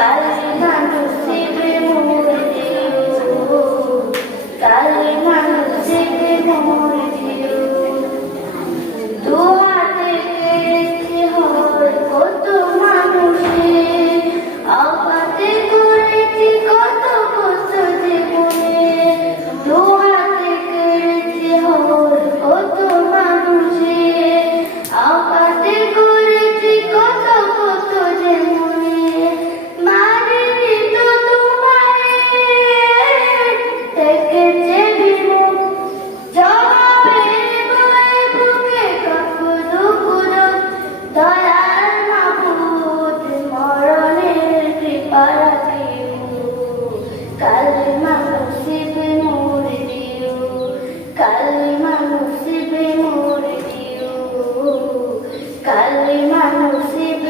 날 لما نصيب